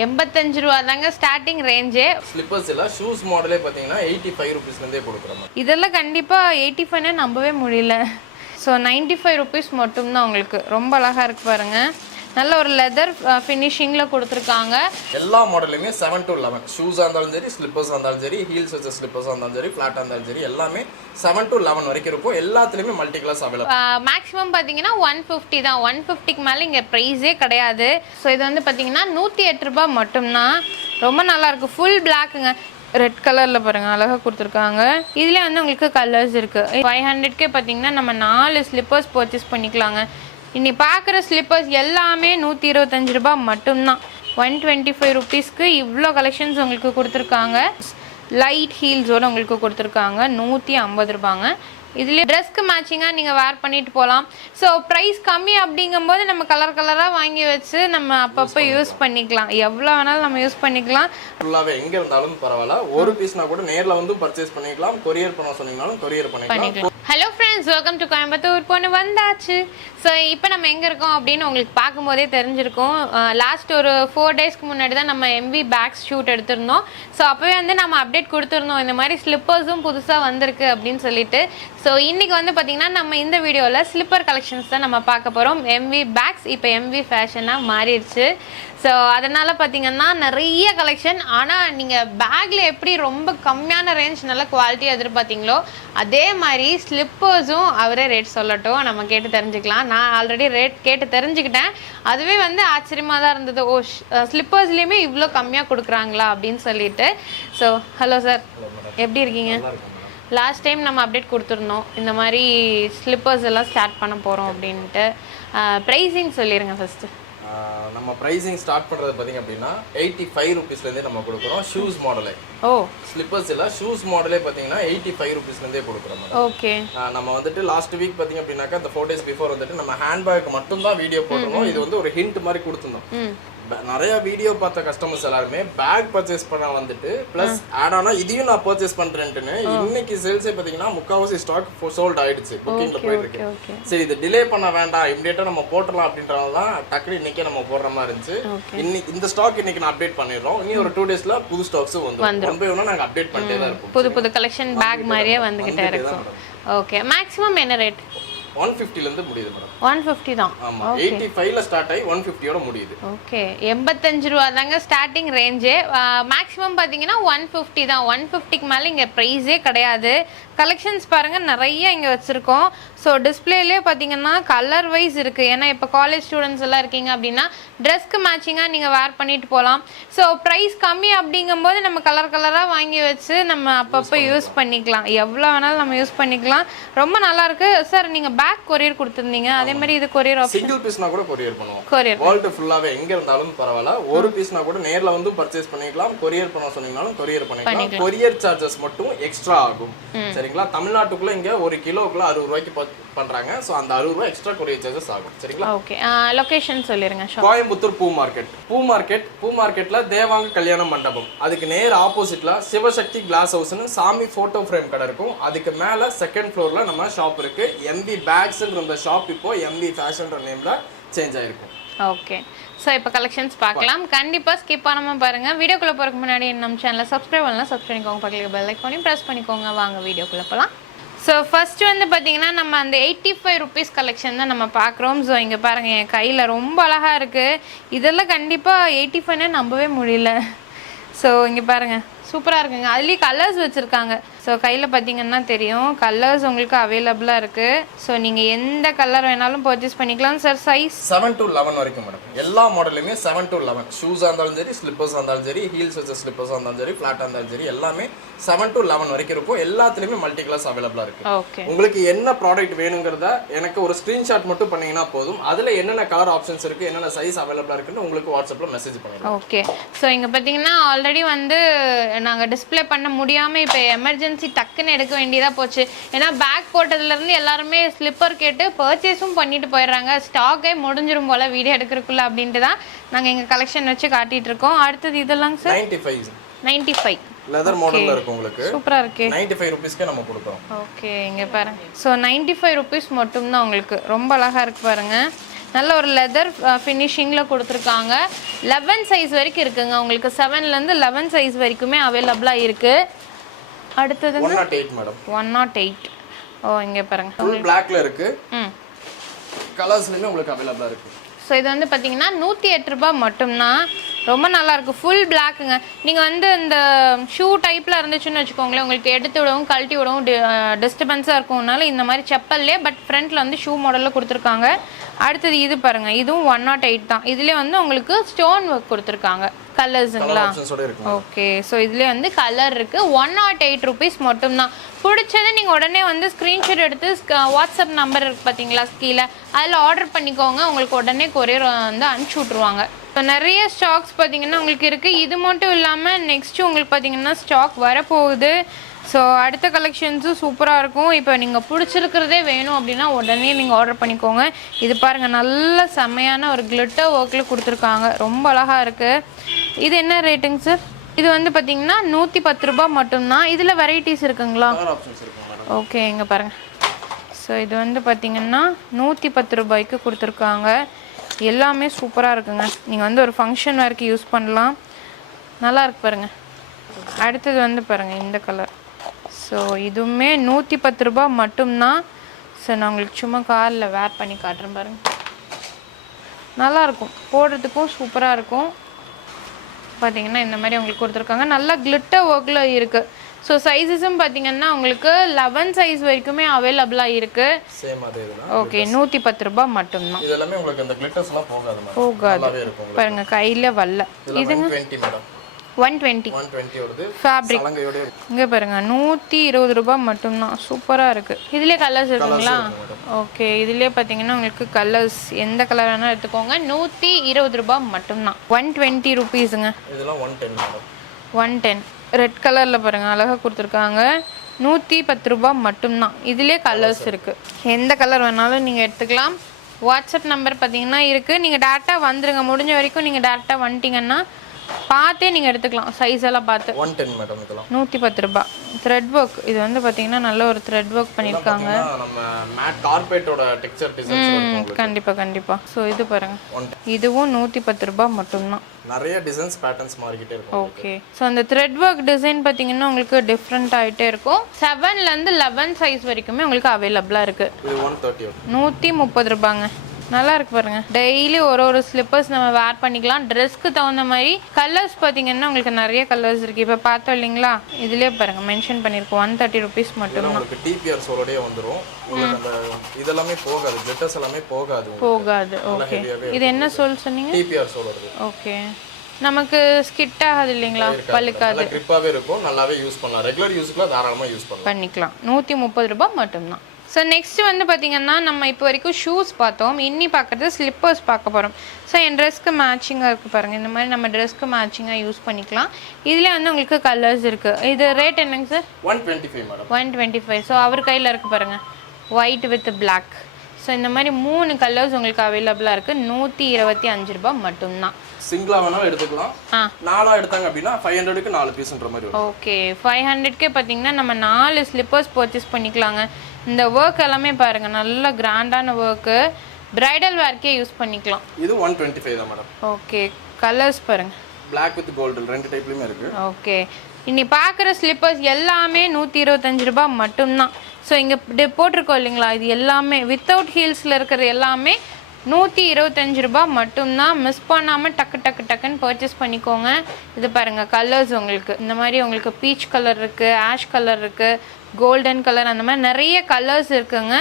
85 ரூபா தாங்க starting ரேஞ்சே. Slippers எல்லாம் ஷூஸ் மாடலே பார்த்தீங்கன்னா 85 ருபீஸ்ல இருந்தே கொடுக்குறோம். இதெல்லாம் கண்டிப்பாக 85னே நம்பவே முடியல. ஸோ 95 ருபீஸ் மட்டும்தான் உங்களுக்கு. ரொம்ப அழகாக இருக்குது பாருங்கள். நல்ல ஒரு லெதர் ஃபினிஷிங்கில் கொடுத்துருக்காங்க. எல்லா மாடலுமே 7 to 11 ஷூஸாக இருந்தாலும் சரி, ஸ்லிப்பர்ஸாக இருந்தாலும் சரி, ஹீல்ஸ் வச்ச ஸ்லிப்பர்ஸாக இருந்தாலும் சரி, ஃப்ளாட்டாக இருந்தாலும் சரி, எல்லாமே 7 to 11 வரைக்கும் இருக்கும். எல்லாத்துலேயுமே மல்டி கிளாஸ் அவைலபிள். மேக்ஸிமம் பார்த்தீங்கன்னா 150 தான். 150க்கு மேலே இங்கே ப்ரைஸே கிடையாது. ஸோ இது வந்து பார்த்தீங்கன்னா 108 ரூபா மட்டும்தான். ரொம்ப நல்லாயிருக்கு. ஃபுல் பிளாக்குங்க. ரெட் கலரில் பாருங்கள் அழகாக கொடுத்துருக்காங்க. இதுலேயே வந்து உங்களுக்கு கலர்ஸ் இருக்குது. 500க்கே பார்த்தீங்கன்னா நம்ம 4 ஸ்லிப்பர்ஸ் பர்ச்சேஸ் பண்ணிக்கலாங்க. இன்னைக்கு பார்க்குற ஸ்லிப்பர்ஸ் எல்லாமே 125 ரூபா மட்டும்தான். 125 ருபீஸ்க்கு இவ்வளோ கலெக்ஷன்ஸ் உங்களுக்கு கொடுத்துருக்காங்க. லைட் ஹீல்ஸோடு உங்களுக்கு கொடுத்துருக்காங்க. 150 ரூபாங்க. இதுலேயே ட்ரெஸ்க்கு மேட்சிங்காக நீங்கள் வேர் பண்ணிட்டு போகலாம். ஸோ ப்ரைஸ் கம்மி அப்படிங்கும்போது நம்ம கலர் கலராக வாங்கி வச்சு நம்ம அப்பப்போ யூஸ் பண்ணிக்கலாம். எவ்வளோ வேணாலும் நம்ம யூஸ் பண்ணிக்கலாம். ஃபுல்லாகவே எங்கே இருந்தாலும் பரவாயில்ல. ஒரு பீஸ்னா கூட நேரில் வந்து பர்ச்சேஸ் பண்ணிக்கலாம். கொரியர் பண்ண சொன்னீங்கனாலும் கொரியர் பண்ணிக்கலாம். Hello friends, welcome to Coimbatore பொண்ணு வந்தாச்சு. ஸோ இப்போ நம்ம எங்கே இருக்கோம் அப்படின்னு உங்களுக்கு பார்க்கும்போதே தெரிஞ்சிருக்கும். லாஸ்ட் ஒரு 4 டேஸ்க்கு முன்னாடி தான் நம்ம எம்வி பேக்ஸ் ஷூட் எடுத்திருந்தோம். ஸோ அப்போவே வந்து நம்ம அப்டேட் கொடுத்துருந்தோம், இந்த மாதிரி ஸ்லிப்பர்ஸும் புதுசாக வந்திருக்கு அப்படின்னு சொல்லிட்டு. ஸோ இன்றைக்கி வந்து பார்த்திங்கன்னா நம்ம இந்த வீடியோவில் ஸ்லிப்பர் கலெக்ஷன்ஸ் தான் நம்ம பார்க்க போகிறோம். எம்வி பேக்ஸ் இப்போ எம்வி ஃபேஷனாக மாறிடுச்சு. ஸோ அதனால் பார்த்திங்கன்னா நிறைய கலெக்ஷன். ஆனால் நீங்கள் பேக்கில் எப்படி ரொம்ப கம்மியான ரேஞ்ச் நல்ல குவாலிட்டியாக எதிர்பார்த்தீங்களோ அதே மாதிரி ஸ்லிப்பர்ஸும் அவரே ரேட் சொல்லட்டும், நம்ம கேட்டு தெரிஞ்சுக்கலாம். நான் ஆல்ரெடி ரேட் கேட்டு தெரிஞ்சுக்கிட்டேன். அதுவே வந்து ஆச்சரியமாக தான் இருந்தது. ஓ, ஸ்லிப்பர்ஸ்லேயுமே இவ்வளோ கம்மியாக கொடுக்குறாங்களா அப்படின்னு சொல்லிட்டு. ஸோ ஹலோ சார், எப்படி இருக்கீங்க? லாஸ்ட் டைம் நம்ம அப்டேட் கொடுத்துருந்தோம், இந்த மாதிரி ஸ்லிப்பர்ஸ் எல்லாம் ஸ்டார்ட் பண்ண போகிறோம் அப்படின்ட்டு. ப்ரைஸிங் சொல்லிடுங்க ஃபஸ்ட்டு. நம்ம ப்ரைஸிங் ஸ்டார்ட் பண்ணுறது பார்த்தீங்க அப்படின்னா 85 ருபீஸ்லேருந்தே நம்ம கொடுக்குறோம். ஷூஸ் மாடலே. ஓ, ஸ்லிப்பர்ஸ் எல்லாம் ஷூஸ் மாடலே பார்த்தீங்கன்னா 85 ருபீஸ்லேருந்தே கொடுக்குறோம். ஓகே. நம்ம வந்துட்டு லாஸ்ட் வீக் பார்த்தீங்க அப்படின்னாக்கா இந்த 4 days பிஃபோர் வந்துட்டு நம்ம ஹேண்ட்பேக் மட்டும் தான் வீடியோ போட்டிருந்தோம். இது வந்து ஒரு ஹிண்ட் மாதிரி கொடுத்துருந்தோம். நிறைய வீடியோ பார்த்த கஸ்டமர்ஸ் எல்லாருமே பேக் பர்ச்சேஸ் பண்ண வந்துட்டு பிளஸ் ஆட் ஆனா இதையும் நான் பர்ச்சேஸ் பண்றேன்ட்டுன்னு இன்னைக்கு சேல்ஸே பாத்தீங்கன்னா முக்காவாசி ஸ்டாக் சோல்ட் ஆயிடுச்சு, புக்கிங்ல போயிட்டு இருக்கு. சரி, இது டிலே பண்ண வேண்டாம், இமிடியேட்டா நம்ம போட்டுடலாம் அப்படின்றதான் டக்குனு இன்னைக்கே நம்ம போடுற மாதிரி இருந்துச்சு. இன்னைக்கு இந்த ஸ்டாக் இன்னைக்கு நான் அப்டேட் பண்ணிடுறோம். இனி ஒரு 2 daysல புது ஸ்டாக்ஸ் வந்து நாங்க அப்டேட் பண்ணிட்டே தான் இருப்போம். புது கலெக்ஷன் பேக் மாதிரியே வந்துகிட்டே இருக்கும். ஓகே. மேக்ஸிமம் என்ன ரேட்? 150 ல இருந்து முடியுது மேடம். 150 தான். ஆமா, 85 ல ஸ்டார்ட் ஆகி 150 ஓட முடியுது. ஓகே. 85 ரூபா தாங்க ஸ்டார்டிங் ரேஞ்சே. மேக்ஸிமம் பாத்தீங்கன்னா 150 தான். 150க்கு மேல இங்க பிரைஸே கிடையாது. கலெக்ஷன்ஸ் பாருங்க நிறைய இங்க வச்சிருக்கோம். ஸோ டிஸ்பிளேலேயே பார்த்தீங்கன்னா கலர் வைஸ் இருக்குது. ஏன்னா இப்போ காலேஜ் ஸ்டூடெண்ட்ஸ் எல்லாம் இருக்கீங்க அப்படின்னா ட்ரெஸ்க்கு மேட்சிங்காக நீங்கள் வேர் பண்ணிட்டு போகலாம். ஸோ ப்ரைஸ் கம்மி அப்படிங்கும்போது நம்ம கலர் கலராக வாங்கி வச்சு நம்ம அப்பப்போ யூஸ் பண்ணிக்கலாம். எவ்வளோ வேணாலும் நம்ம யூஸ் பண்ணிக்கலாம். ரொம்ப நல்லாயிருக்கு சார். நீங்கள் பேக் கொரியர் கொடுத்துருந்தீங்க, அதே மாதிரி இது கொரியர் ஆப்ஷன். சிங்கிள் பீஸ்னா கூட கொரியர் பண்ணுவோம். கொரியர் வேர்ல்டு ஃபுல்லாகவே எங்கே இருந்தாலும் பரவாயில்ல. ஒரு பீஸ்னா கூட நேரில் வந்து பர்ச்சேஸ் பண்ணிக்கலாம். கொரியர் பண்ண சொன்னீங்கனாலும் கொரியர் பண்ணிக்கலாம். கொரியர் சார்ஜஸ் மட்டும் எக்ஸ்ட்ரா ஆகும். சரிங்களா? தமிழ்நாட்டுக்குள்ள இங்க 1 கிலோக்குள்ள 60 ரூபாய்க்கு பண்றாங்க. சோ அந்த 60 ரூபாய் எக்ஸ்ட்ரா கொரியர் சார்ஜஸ் ஆகும். சரிங்களா? ஓகே. லொகேஷன் சொல்லிருங்க. கோயம்புத்தூர் பூ மார்க்கெட்ல தேவாங்க கல்யாண மண்டபம், அதுக்கு நேர் ஆப்போசிட்ல சிவசக்தி கிளாஸ் ஹவுஸ்னு சாமி போட்டோ ஃப்ரேம் கடை இருக்கும். அதுக்கு மேல செகண்ட் ஃப்ளோர்ல நம்ம ஷாப் இருக்கு. எம்பி பேக்ஸ்ன்ற அந்த ஷாப் இப்போ எம்பி ஃபேஷன்ன்ற நேம்ல சேஞ்ச் ஆயிருக்கும். ஓகே. ஸோ இப்போ கலெக்ஷன்ஸ் பார்க்கலாம். கண்டிப்பாக ஸ்கிப் பண்ணாமல் பாருங்கள். வீடியோக்குள்ளே போகிறதுக்கு முன்னாடி நம்ம சேனலை சப்ஸ்கிரைப் பண்ணலாம். சப்ஸ்கிரைப் பண்ணிக்கோங்க. பக்கத்தில் பெல் ஐக்கானையும் ப்ரெஸ் பண்ணிக்கோங்க. வாங்க வீடியோக்குள்ளே போகலாம். ஸோ ஃபஸ்ட்டு வந்து பார்த்திங்கன்னா நம்ம அந்த 85 ருபீஸ் கலெக்ஷன் தான் நம்ம பார்க்குறோம். ஸோ இங்கே பாருங்கள், என் கையில் ரொம்ப அழகாக இருக்குது. இதெல்லாம் கண்டிப்பாக 85னே நம்பவே முடியல. ஸோ இங்கே பாருங்கள், சூப்பராக இருக்குங்க. அதுலேயும் கலர்ஸ் வச்சுருக்காங்க. ஸோ கையில் பார்த்தீங்கன்னா தெரியும், கலர்ஸ் உங்களுக்கு அவைலபிளாக இருக்குது. ஸோ நீங்கள் எந்த கலர் வேணாலும் பர்ச்சேஸ் பண்ணிக்கலாம். சார் சைஸ் 7 to 11 வரைக்கும் மேடம். எல்லா மாடலுமே 7 to 11 ஷூஸாக இருந்தாலும் சரி, ஸ்லிப்பர்ஸாக இருந்தாலும் சரி, ஹீல்ஸ் வச்ச ஸ்லிப்பர்ஸாக இருந்தாலும் சரி, ஃப்ளாட்டாக இருந்தாலும் சரி, எல்லாமே 7 to 11 வரைக்கும் இருக்கும். எல்லாத்துலேயுமே மல்டி கிளாஸ் அவைலபிளாக இருக்குது. ஓகே. உங்களுக்கு என்ன ப்ராடக்ட் வேணுங்கிறத எனக்கு ஒரு ஸ்க்ரீன்ஷாட் மட்டும் பண்ணீங்கன்னா போதும். அதில் என்னென்ன கலர் ஆப்ஷன்ஸ் இருக்குது, என்னென்ன சைஸ் அவைலபிளாக இருக்குன்னு உங்களுக்கு வாட்ஸ்அப்பில் மெசேஜ் பண்ணிடுவோம். ஓகே. ஸோ இங்கே பார்த்தீங்கன்னா ஆல்ரெடி வந்து நாங்கள் டிஸ்பிளே பண்ண முடியாமல் இப்போ எமர்ஜென்சி டக்குன்னு எடுக்க வேண்டியதாக போச்சு. ஏன்னா பேக் போட்டதுலேருந்து எல்லாருமே ஸ்லிப்பர் கேட்டு பர்ச்சேஸும் பண்ணிட்டு போயிடுறாங்க. ஸ்டாக்கே முடிஞ்சிரும் போல் வீடியோ எடுக்கிறதுக்குள்ள அப்படின்ட்டு தான் நாங்கள் எங்கள் கலெக்ஷன் வச்சு காட்டிகிட்டு இருக்கோம். அடுத்தது இதெல்லாம் சார் 95 லெதர் மாடல்ல இருக்கு. உங்களுக்கு சூப்பரா இருக்கு. 95 ரூபீஸ்க்கு நம்ம கொடுக்கிறோம். ஓகே. இங்க பாருங்க. சோ 95 ரூபீஸ் மட்டும் தான் உங்களுக்கு. ரொம்ப அழகா இருக்கு பாருங்க. நல்ல ஒரு லெதர் ஃபினிஷிங்கில் கொடுத்துருக்காங்க. 11 சைஸ் வரைக்கும் இருக்குங்க. உங்களுக்கு 7லேருந்து 11 சைஸ் வரைக்குமே அவைலபிளாக இருக்குது. அடுத்தது 108 மேடம். 108. ஓ இங்கே பாருங்க, ஃபுல் பிளாக்ல இருக்கு. கலர்ஸ்லயுமே உங்களுக்கு அவைலபிளா இருக்கு. ஸோ இது வந்து பார்த்தீங்கன்னா 108 ரூபாய் மட்டும்தான். ரொம்ப நல்லா இருக்கு. ஃபுல் பிளாக்குங்க. நீங்கள் வந்து இந்த ஷூ டைப்பில் இருந்துச்சுன்னு வச்சுக்கோங்களேன், உங்களுக்கு எடுத்து விடவும் கழட்டி விடவும் டிஸ்டர்பன்ஸாக இருக்கும்னால இந்த மாதிரி செப்பல்லே பட் ஃப்ரண்ட்டில் வந்து ஷூ மாடலில் கொடுத்துருக்காங்க. அடுத்தது இது பாருங்கள், இதுவும் 108 தான். இதுலேயே வந்து உங்களுக்கு ஸ்டோன் ஒர்க் கொடுத்துருக்காங்க. கலர்ஸுங்களா? ஓகே. ஸோ இதுலேயே வந்து கலர் இருக்குது. 108 ருபீஸ் மட்டும்தான். பிடிச்சது நீங்கள் உடனே வந்து ஸ்க்ரீன்ஷாட் எடுத்து வாட்ஸ்அப் நம்பர் இருக்குது பார்த்தீங்களா கீழே, அதில் ஆர்டர் பண்ணிக்கோங்க. உங்களுக்கு உடனே கொரியர் வந்து அனுப்பிச்சி விட்ருவாங்க. இப்போ நிறைய ஸ்டாக்ஸ் பார்த்தீங்கன்னா உங்களுக்கு இருக்குது. இது மட்டும் இல்லாமல் நெக்ஸ்ட்டு உங்களுக்கு பார்த்தீங்கன்னா ஸ்டாக் வரப்போகுது. ஸோ அடுத்த கலெக்ஷன்ஸும் சூப்பராக இருக்கும். இப்போ நீங்கள் பிடிச்சிருக்கிறதே வேணும் அப்படின்னா உடனே நீங்கள் ஆர்டர் பண்ணிக்கோங்க. இது பாருங்கள், நல்ல செம்மையான ஒரு கிளிட்டர் ஒர்க்கில் கொடுத்துருக்காங்க. ரொம்ப அழகாக இருக்குது. இது என்ன ரேட்டுங்க சார்? இது வந்து பார்த்தீங்கன்னா 110 ரூபாய் மட்டும்தான். இதில் வெரைட்டிஸ் இருக்குங்களா? ஓகே, இங்கே பாருங்கள். ஸோ இது வந்து பார்த்தீங்கன்னா 110 ரூபாய்க்கு கொடுத்துருக்காங்க. எல்லாமே சூப்பராக இருக்குங்க. நீங்கள் வந்து ஒரு ஃபங்க்ஷன் வேர்க்கு யூஸ் பண்ணலாம். நல்லா இருக்கு பாருங்கள். அடுத்தது வந்து பாருங்கள் இந்த கலர். ஸோ இதுவுமே 110 ரூபாய் மட்டும்தான். ஸோ நான் உங்களுக்கு சும்மா காலில் வேர் பண்ணி காட்டுறேன் பாருங்கள். நல்லாயிருக்கும், போடுறதுக்கும் சூப்பராக இருக்கும். பார்த்தீங்கன்னா இந்த மாதிரி உங்களுக்கு கொடுத்துருக்காங்க. நல்லா கிளிட்டர் ஒர்க்கில் இருக்குது. ஸோ சைஸஸும் பார்த்தீங்கன்னா உங்களுக்கு 11 சைஸ் வரைக்குமே அவைலபிளாக இருக்குது. சேம் அதே தான். ஓகே, 110 ரூபாய் மட்டும்தான். இது எல்லாமே உங்களுக்கு அந்த கிளிட்டர்ஸ்லாம் போகாது. போகாது பாருங்க, கையில் வரல. இதுங்க 120 மேடம். 120 வருது. ஃபேப்ரிக் இங்கே பாருங்க, 120 ரூபாய் மட்டும்தான். சூப்பராக இருக்குது. இதுலேயே கலர்ஸ் இருக்குங்களா? ஓகே, இதுலேயே பார்த்தீங்கன்னா உங்களுக்கு கலர்ஸ் எந்த கலர் வேணால் எடுத்துக்கோங்க. 120 ரூபாய் மட்டும்தான். 120 ருபீஸுங்க. இதெல்லாம் 110 மேடம். 110 ரெட் கலரில் பாருங்கள், அழகாக கொடுத்துருக்காங்க. 110 ரூபாய் மட்டும்தான். இதுலேயே கலர்ஸ் இருக்குது. எந்த கலர் வேணாலும் நீங்கள் எடுத்துக்கலாம். வாட்ஸ்அப் நம்பர் பார்த்தீங்கன்னா இருக்குது. நீங்கள் டேரெக்டாக வந்துடுங்க. முடிஞ்ச வரைக்கும் நீங்கள் டேரெக்டாக வந்துட்டிங்கன்னா பார்த்தே நீங்கள் எடுத்துக்கலாம். சைஸ் எல்லாம் பார்த்து. 110 மேடம். இதெல்லாம் 110 ரூபாய். Thread work. இது வந்து பார்த்தீங்கன்னா நல்ல ஒரு த்ரெட் ஒர்க் பண்ணியிருக்காங்க. நம்ம மேட் கார்பெட்டோட டெக்ஸ்சர் டிசைன்ஸ் இருக்கும். கண்டிப்பாக. ஸோ இது பாருங்கள், இதுவும் 110 ரூபாய் மட்டும்தான். நிறைய டிசைன்ஸ் பேட்டர்ன்ஸ் மாறிக்கிட்டே இருக்கும். ஓகே. ஸோ அந்த த்ரெட் ஒர்க் டிசைன் பார்த்தீங்கன்னா உங்களுக்கு டிஃப்ரெண்ட் ஆகிட்டே இருக்கும். 7லேருந்து 11 சைஸ் வரைக்குமே உங்களுக்கு அவைலபிளாக இருக்குது. இது 130. 130 ரூபாங்க. நல்லா இருக்கு பாருங்க. டெய்லி ஒரு ஸ்லிப்பர்ஸ் நம்ம வேர் பண்ணிக்கலாம். ட்ரெஸ்க்கு தகுந்த மாதிரி கலர்ஸ் பார்த்தீங்கன்னா உங்களுக்கு நிறைய கலர்ஸ் இருக்கு. இப்போ பார்த்தோம் இல்லைங்களா, இதுலேயே பாருங்க மென்ஷன் பண்ணியிருக்கோம். 130 ருபீஸ் மட்டும் தான். உங்களுக்கு டிபிஆர் சோலோடே வந்துடும். உங்களுக்கு அந்த இதெல்லாமே போகாது, கிளிட்டர்ஸ் எல்லாமே போகாது. ஓகே. இது என்ன சோல் சொன்னீங்க? DPR soil. ஓகே. நமக்கு ஸ்கிட் ஆகாது இல்லைங்களா, பழுக்காது, கிரிப்பாவே இருக்கும். நல்லாவே யூஸ் பண்ணலாம். ரெகுலர் யூஸ்க்குள்ள தாராளமாக யூஸ் பண்ணிக்கலாம். 130 ரூபாய் மட்டும்தான். ஸோ நெக்ஸ்ட் வந்து பார்த்திங்கன்னா நம்ம இப்போ வரைக்கும் ஷூஸ் பார்த்தோம். இன்னி பார்க்குறது ஸ்லிப்பர்ஸ் பார்க்க போகிறோம். ஸோ என் ட்ரெஸ்க்கு மேட்சிங்காக இருக்குது பாருங்கள். இந்த மாதிரி நம்ம ட்ரெஸ்க்கு மேட்சிங்காக யூஸ் பண்ணிக்கலாம். இதில் வந்து உங்களுக்கு கலர்ஸ் இருக்குது. இது ரேட் என்னங்க சார்? 125 மேடம். 125. ஸோ அவர் கையில் இருக்குது பாருங்கள், ஒயிட் வித் பிளாக். ஸோ இந்த மாதிரி 3 கலர்ஸ் உங்களுக்கு அவைலபிளாக இருக்குது. 125 ரூபாய் மட்டும்தான். சிங்கிளா வேணாலும் எடுத்துக்கலாம். 4 எடுத்தாங்க அப்படின்னா 500க்கு 4 பீஸ்ன்ற மாதிரி வரும். ஓகே, 500க்கே பார்த்தீங்கன்னா நம்ம 4 ஸ்லிப்பர்ஸ் பர்ச்சேஸ் பண்ணிக்கலாங்க. இந்த ஒர்க் எல்லாமே பாருங்க, நல்ல கிராண்டான ஒர்க்கு. பிரைடல் வேர்க்கே யூஸ் பண்ணிக்கலாம். இது 125 தான் மேடம். ஓகே, கலர்ஸ் பாருங்க, Black with gold ரெண்டு டைப்லயுமே இருக்கு. ஓகே, இன்னி பார்க்குற ஸ்லிப்பர்ஸ் எல்லாமே 125 ரூபாய் மட்டும்தான். ஸோ இங்கே போட்டிருக்கோம் இல்லைங்களா, இது எல்லாமே வித்தவுட் ஹீல்ஸில் இருக்கிற எல்லாமே 125 ரூபாய் மட்டும்தான். மிஸ் பண்ணாமல் டக்குன்னு பர்ச்சேஸ் பண்ணிக்கோங்க. இது பாருங்கள் கலர்ஸ் உங்களுக்கு இந்த மாதிரி உங்களுக்கு பீச் கலர் இருக்குது, ஆஷ் கலர் இருக்குது, கோல்டன் கலர், அந்த மாதிரி நிறைய கலர்ஸ் இருக்குங்க.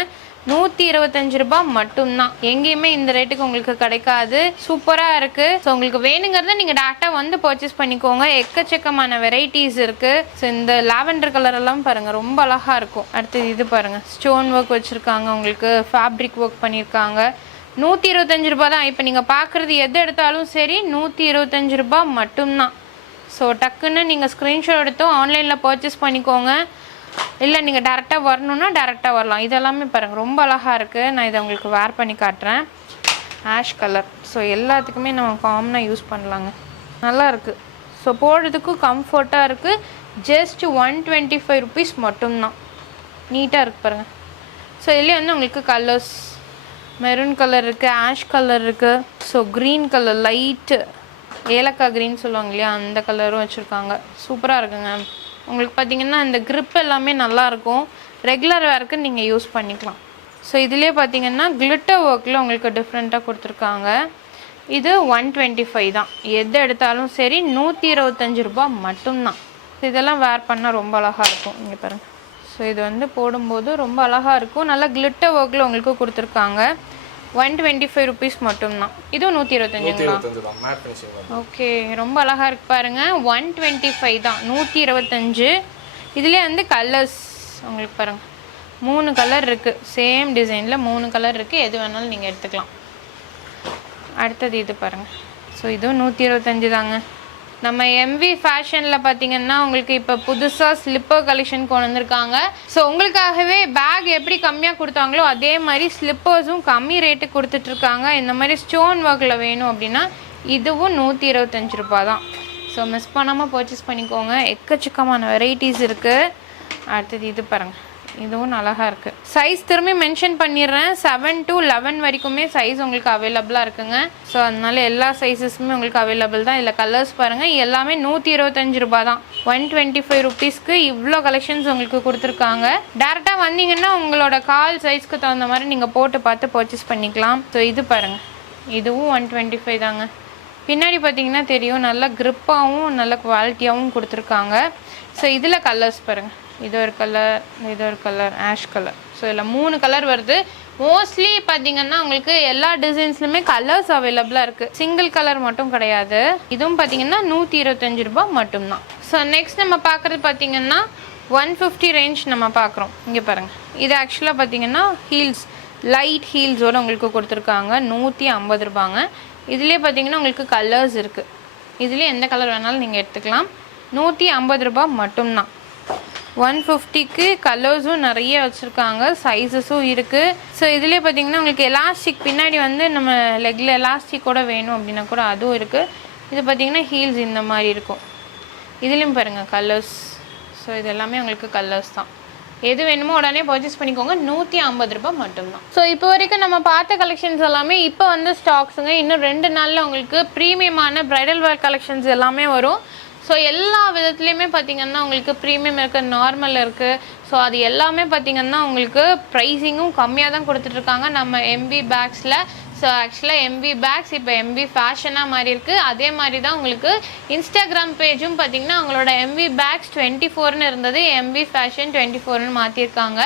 125 ரூபாய் மட்டும்தான். எங்கேயுமே இந்த ரேட்டுக்கு உங்களுக்கு கிடைக்காது. சூப்பராக இருக்குது. ஸோ உங்களுக்கு வேணுங்கிறத நீங்கள் டேரெக்டாக வந்து பர்ச்சேஸ் பண்ணிக்கோங்க. எக்கச்சக்கமான வெரைட்டிஸ் இருக்குது. ஸோ இந்த லாவெண்டர் கலர் எல்லாம் பாருங்கள், ரொம்ப அழகாக இருக்கும். அடுத்தது இது பாருங்கள், ஸ்டோன் ஒர்க் வச்சுருக்காங்க, உங்களுக்கு ஃபேப்ரிக் ஒர்க் பண்ணியிருக்காங்க. 125 ரூபாய் தான். இப்போ நீங்கள் பார்க்குறது எது எடுத்தாலும் சரி 125 ரூபாய் மட்டும்தான். ஸோ டக்குன்னு நீங்கள் ஸ்க்ரீன்ஷாட் எடுத்தோம் ஆன்லைனில் பர்ச்சேஸ் பண்ணிக்கோங்க. இல்லை நீங்கள் டேரெக்டாக வரணுன்னா டேரெக்டாக வரலாம். இதெல்லாமே பாருங்கள், ரொம்ப அழகாக இருக்குது. நான் இதை உங்களுக்கு வேர் பண்ணி காட்டுறேன். Ash colour. ஸோ எல்லாத்துக்குமே நம்ம காமனாக யூஸ் பண்ணலாங்க. நல்லா இருக்குது. ஸோ போடுறதுக்கும் கம்ஃபர்ட்டாக இருக்குது. ஜஸ்ட் 125 ருபீஸ் மட்டும்தான். நீட்டாக இருக்குது பாருங்கள். ஸோ இதுலேயே வந்து உங்களுக்கு கலர்ஸ் மெரூன் கலர் இருக்குது, ஆஷ் கலர் இருக்குது. ஸோ க்ரீன் கலர் லைட்டு ஏலக்காய் க்ரீன் சொல்லுவாங்க இல்லையா, அந்த கலரும் வச்சுருக்காங்க. சூப்பராக இருக்குங்க. உங்களுக்கு பார்த்தீங்கன்னா இந்த grip எல்லாமே நல்லாயிருக்கும். ரெகுலர் வேர்க்கு நீங்கள் யூஸ் பண்ணிக்கலாம். ஸோ இதுலேயே பார்த்தீங்கன்னா கிளிட்டர் ஒர்க்கில் உங்களுக்கு டிஃப்ரெண்ட்டாக கொடுத்துருக்காங்க. இது 125 தான். எது எடுத்தாலும் சரி 125 ரூபா மட்டும்தான். இதெல்லாம் வேர் பண்ணால் ரொம்ப அழகாக இருக்கும். இங்கே பாருங்கள். ஸோ இது வந்து போடும்போது ரொம்ப அழகாக இருக்கும். நல்லா கிளிட்டர் ஒர்க்கில் உங்களுக்கு கொடுத்துருக்காங்க. 125 ருபீஸ் மட்டும்தான். இதுவும் 125ங்களா? ஓகே, ரொம்ப அழகாக இருக்கு பாருங்கள். 125 தான், 125. இதுலேயே வந்து கலர்ஸ் உங்களுக்கு பாருங்கள் 3 கலர் இருக்குது. சேம் டிசைனில் 3 கலர் இருக்குது. எது வேணாலும் நீங்கள் எடுத்துக்கலாம். அடுத்தது இது பாருங்கள். ஸோ இதுவும் 125 தாங்க. நம்ம எம்வி ஃபேஷனில் பார்த்தீங்கன்னா உங்களுக்கு இப்போ புதுசாக ஸ்லிப்பர் கலெக்ஷன் கொண்டு வந்திருக்காங்க. ஸோ உங்களுக்காகவே பேக் எப்படி கம்மியாக கொடுத்தாங்களோ அதே மாதிரி ஸ்லிப்பர்ஸும் கம்மி ரேட்டுக்கு கொடுத்துட்ருக்காங்க. இந்த மாதிரி ஸ்டோன் ஒர்க்கில் வேணும் அப்படின்னா இதுவும் 125 ரூபா தான். ஸோ மிஸ் பண்ணாமல் பர்ச்சேஸ் பண்ணிக்கோங்க. எக்கச்சக்கமான வெரைட்டிஸ் இருக்குது. அடுத்தது இது பாருங்கள். இதுவும் அழகாக இருக்குது. சைஸ் திரும்பி மென்ஷன் பண்ணிடுறேன். 7 to 11 வரைக்குமே சைஸ் உங்களுக்கு அவைலபிளாக இருக்குங்க. ஸோ அதனால எல்லா சைஸஸுமே உங்களுக்கு அவைலபிள் தான். இதில் கலர்ஸ் பாருங்கள். எல்லாமே 125 ரூபா தான். 125 ருபீஸ்க்கு இவ்வளோ கலெக்ஷன்ஸ் உங்களுக்கு கொடுத்துருக்காங்க. டேரெக்டாக வந்தீங்கன்னா உங்களோட கால் சைஸ்க்கு தகுந்த மாதிரி நீங்கள் போட்டு பார்த்து பர்ச்சேஸ் பண்ணிக்கலாம். ஸோ இது பாருங்கள். இதுவும் 125 தாங்க. பின்னாடி பார்த்தீங்கன்னா தெரியும், நல்ல க்ரிப்பாகவும் நல்ல குவாலிட்டியாகவும் கொடுத்துருக்காங்க. ஸோ இதில் கலர்ஸ் பாருங்கள். இது ஒரு கலர், இது ஒரு கலர், ஆஷ் கலர். ஸோ இதில் 3 கலர் வருது. மோஸ்ட்லி பார்த்தீங்கன்னா உங்களுக்கு எல்லா டிசைன்ஸ்லையுமே கலர்ஸ் அவைலபிளாக இருக்குது. சிங்கிள் கலர் மட்டும் கிடையாது. இதுவும் பார்த்தீங்கன்னா 125 ரூபா மட்டும்தான். ஸோ நெக்ஸ்ட் நம்ம பார்க்குறது பார்த்தீங்கன்னா 150 ரேஞ்ச் நம்ம பார்க்குறோம். இங்கே பாருங்கள். இது ஆக்சுவலாக பார்த்தீங்கன்னா ஹீல்ஸ், லைட் ஹீல்ஸோடு உங்களுக்கு கொடுத்துருக்காங்க. 150 ரூபாங்க. இதுலேயே பார்த்தீங்கன்னா உங்களுக்கு கலர்ஸ் இருக்குது. இதுலேயே எந்த கலர் வேணாலும் நீங்கள் எடுத்துக்கலாம். 150 ரூபா மட்டும்தான். 150க்கு கலர்ஸும் நிறைய வச்சுருக்காங்க, சைஸஸும் இருக்குது. ஸோ இதுலேயே பார்த்தீங்கன்னா உங்களுக்கு எலாஸ்டிக் பின்னாடி வந்து நம்ம லெக்கில் எலாஸ்டிக்கோட வேணும் அப்படின்னா கூட அதுவும் இருக்குது. இது பார்த்தீங்கன்னா ஹீல்ஸ் இந்த மாதிரி இருக்கும். இதுலேயும் பாருங்கள் கலர்ஸ். ஸோ இது எல்லாமே உங்களுக்கு கலர்ஸ் தான். எது வேணுமோ உடனே பர்ச்சேஸ் பண்ணிக்கோங்க. 150 ரூபா மட்டும்தான். ஸோ இப்போ வரைக்கும் நம்ம பார்த்த கலெக்ஷன்ஸ் எல்லாமே இப்போ வந்து ஸ்டாக்ஸுங்க. இன்னும் 2 நாளில் உங்களுக்கு ப்ரீமியமான ப்ரைடல் வேர் கலெக்ஷன்ஸ் எல்லாமே வரும். ஸோ எல்லா விதத்துலேயுமே பார்த்திங்கன்னா உங்களுக்கு ப்ரீமியம் இருக்குது, நார்மல் இருக்குது. ஸோ அது எல்லாமே பார்த்திங்கன்னா உங்களுக்கு ப்ரைஸிங்கும் கம்மியாக தான் கொடுத்துட்ருக்காங்க நம்ம எம்வி பேக்ஸில். ஸோ ஆக்சுவலாக எம்வி பேக்ஸ் இப்போ எம்வி ஃபேஷனாக மாதிரி இருக்குது. அதே மாதிரி தான் உங்களுக்கு இன்ஸ்டாகிராம் பேஜும் பார்த்திங்கன்னா அவங்களோட எம்வி பேக்ஸ் 24ன்னு இருந்தது, எம்வி ஃபேஷன் 24ன்னு மாற்றிருக்காங்க.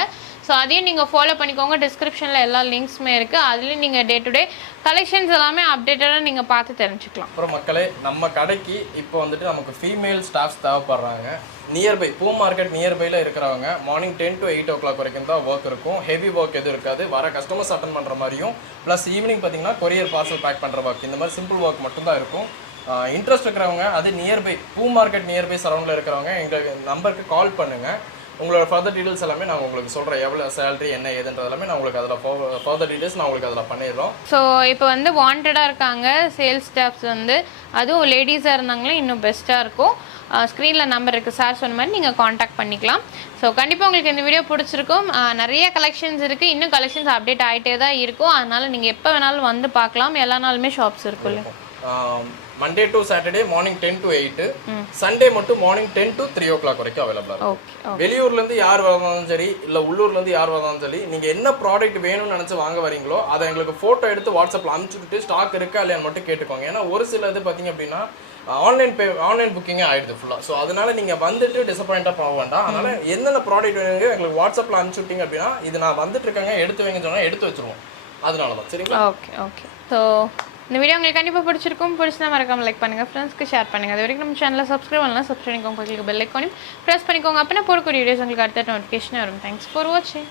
ஸோ அதையும் நீங்கள் ஃபாலோ பண்ணிக்கோங்க. டிஸ்கிரிப்ஷனில் எல்லா லிங்க்ஸுமே இருக்குது. அதுலேயும் நீங்கள் டே டு டே கலெக்ஷன்ஸ் எல்லாமே அப்டேட்டடாக நீங்கள் பார்த்து தெரிஞ்சுக்கலாம். அப்புறம் மக்களே, நம்ம கடைக்கு இப்போ வந்துட்டு நமக்கு ஃபீமேல் ஸ்டாஃப்ஸ் தேவைப்படுறாங்க. நியர்பை பூ மார்க்கெட் நியர்பையில் இருக்கிறவங்க மார்னிங் 10 to 8 o'clock வரைக்கும் தான் ஒர்க் இருக்கும். ஹெவி ஒர்க் எதுவும் இருக்காது. வர கஸ்டமர்ஸ் அட்டன் பண்ணுற மாதிரியும் ப்ளஸ் ஈவினிங் பார்த்தீங்கன்னா கொரியர் பார்சல் பேக் பண்ணுற ஒர்க், இந்த மாதிரி சிம்பிள் ஒர்க் மட்டும்தான் இருக்கும். இன்ட்ரெஸ்ட் இருக்கிறவங்க அது நியர்பை பூ மார்க்கெட் நியர்பை சரௌண்டில் இருக்கிறவங்க எங்களுக்கு நம்பருக்கு கால் பண்ணுங்கள். உங்களோட ஃபர்தர் டீட்டெயில்ஸ் எல்லாமே நான் உங்களுக்கு சொல்கிறேன். எவ்வளோ சேலரி என்ன ஏதுன்றது எல்லாமே நான் உங்களுக்கு அதில் ஃபர்தர் டீட்டெயில்ஸ் நான் உங்களுக்கு அதில் பண்ணிடுறோம். ஸோ இப்போ வந்து வாண்டடாக இருக்காங்க சேல்ஸ் ஸ்டாஃப்ஸ் வந்து, அதுவும் லேடிஸாக இருந்தாங்களே இன்னும் பெஸ்ட்டாக இருக்கும். ஸ்க்ரீனில் நம்பர் இருக்குது, சார் சொன்ன மாதிரி நீங்கள் காண்டாக்ட் பண்ணிக்கலாம். ஸோ கண்டிப்பாக உங்களுக்கு இந்த வீடியோ பிடிச்சிருக்கும். நிறைய கலெக்ஷன்ஸ் இருக்குது, இன்னும் கலெக்ஷன்ஸ் அப்டேட் ஆகிட்டே தான் இருக்கும். அதனால் நீங்கள் எப்போ வேணாலும் வந்து பார்க்கலாம். எல்லா நாளுமே ஷாப்ஸ் இருக்குல்ல. Monday to Saturday morning 10 to 8, Sunday மட்டும் மார்னிங் 10 to 3 o'clock வரைக்கும் அவைலபிளாக இருக்கும். வெளியூர்லேருந்து யார் வந்தாலும் சரி, இல்லை உள்ளூர்லேருந்து யார் வந்தாலும் சரி, நீங்கள் என்ன ப்ராடக்ட் வேணும்னு நினச்சி வாங்க வரீங்களோ அதை எங்களுக்கு ஃபோட்டோ எடுத்து வாட்ஸ்அப்பில் அனுப்பிச்சுட்டு ஸ்டாக் இருக்கா இல்லையான்னு மட்டும் கேட்டுக்கோங்க. ஏன்னா ஒரு சில இது பார்த்தீங்க அப்படின்னா ஆன்லைன் புக்கிங்கே ஆகிடுது ஃபுல்லாக. ஸோ அதனால நீங்கள் வந்துட்டு டிசப்பாயிண்டாக போக வேண்டாம். அதனால் என்னென்ன ப்ராடக்ட் வேணுங்க எங்களுக்கு வாட்ஸ்அப்பில் அனுப்பிச்சுட்டிங்க அப்படின்னா இது நான் வந்துட்டு இருக்கேங்க எடுத்து வைங்கன்னு சொன்னால் எடுத்து வச்சுருவோம். அதனால தான். சரிங்களா? ஓகே. ஸோ இந்த வீடியோ உங்களுக்கு கண்டிப்பாக பிடிச்சிருக்கும். பிடிச்சா மறக்காம லைக் பண்ணுங்கள், ஃப்ரெண்ட்ஸ்க்கு ஷேர் பண்ணுங்கள். அது வரைக்கும் நம்ம சேனலில் சப்ஸ்கிரைப் பண்ணலாம். சப்ஸ்கிரைப் பண்ணிக்கோங்க, உங்களுக்கு பெல் ஐக்கானையும் ப்ரெஸ் பண்ணிக்கோங்க. அப்போ நான் போடக்கூடிய வீடியோஸ் உங்களுக்கு அடுத்த நோட்டிஃபிகேஷன் வரும். தேங்க்ஸ் ஃபார் வாட்சிங்.